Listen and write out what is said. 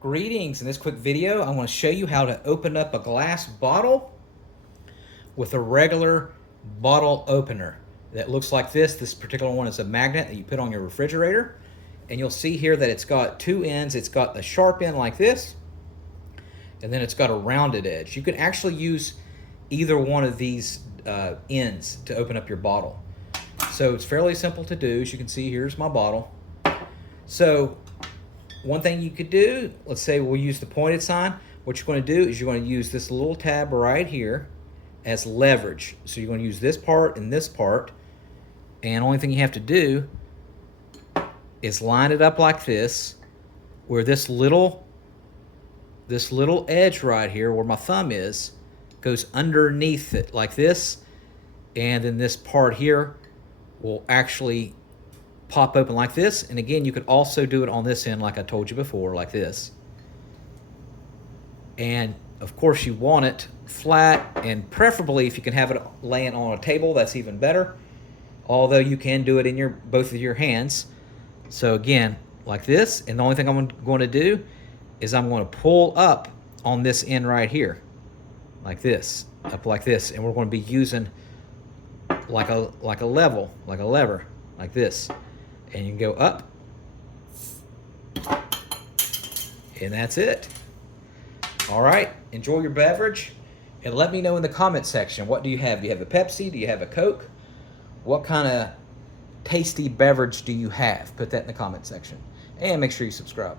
Greetings. In this quick video, I want to show you how to open up a glass bottle with a regular bottle opener that looks like this. This particular one is a magnet that you put on your refrigerator. And you'll see here that it's got two ends. It's got a sharp end like this, and then it's got a rounded edge. You can actually use either one of these ends to open up your bottle. So it's fairly simple to do. As you can see, here's my bottle. So one thing you could do, let's say we'll use the pointed sign. What you're going to do is you're going to use this little tab right here as leverage. So you're going to use this part and this part, and only thing you have to do is line it up like this, where this little edge right here, where my thumb is, goes underneath it like this, and then this part here will actually pop open like this. And again, you could also do it on this end like I told you before, like this. And of course you want it flat, and preferably if you can have it laying on a table, that's even better, although you can do it in both of your hands. So again, like this, and the only thing I'm going to do is I'm going to pull up on this end right here, like this, up like this, and we're going to be using like a lever, like this, and you can go up, and that's it. All right, enjoy your beverage, and let me know in the comment section, what do you have? Do you have a Pepsi? Do you have a Coke? What kind of tasty beverage do you have? Put that in the comment section, and make sure you subscribe.